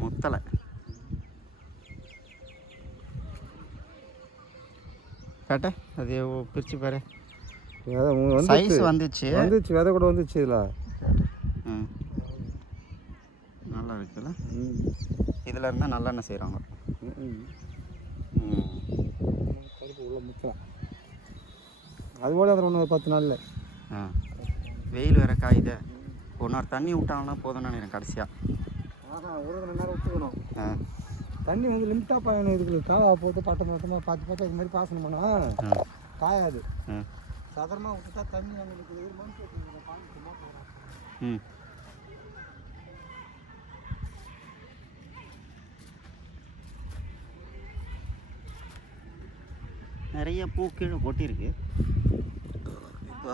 முத்தலை. கேட்ட அது பிரித்து பாரு. சைஸ் வந்துச்சு. வந்துச்சு. விதை கூட வந்துச்சு இதில். நல்லா இருக்குல்ல? இதில் இருந்தால் நல்லெண்ணெய் செய்கிறாங்க. உள்ள முக்கலாம் அது கூட அதில் ஒன்று பத்து நாளில். ஆ. வெயில் வேற காயுது. ஒரு நாள் தண்ணி விட்டாங்கன்னா போதும்னு நினைக்கிறேன் கடைசியாக ஒரு ரெண்டு நேரம் விட்டுக்கணும் தண்ணி வந்து லிமிட்டாக பாயணும் இதுக்கு காவா போட்டு பட்டம் பட்டமாக பார்த்து பார்த்து இது மாதிரி பாசனம் பண்ணால் காயாது ஆ சாதாரணமாக விட்டுட்டா தண்ணி நம்மளுக்கு ஒரு மணி ம். நிறைய பூ கீழே கொட்டியிருக்கு. இப்போ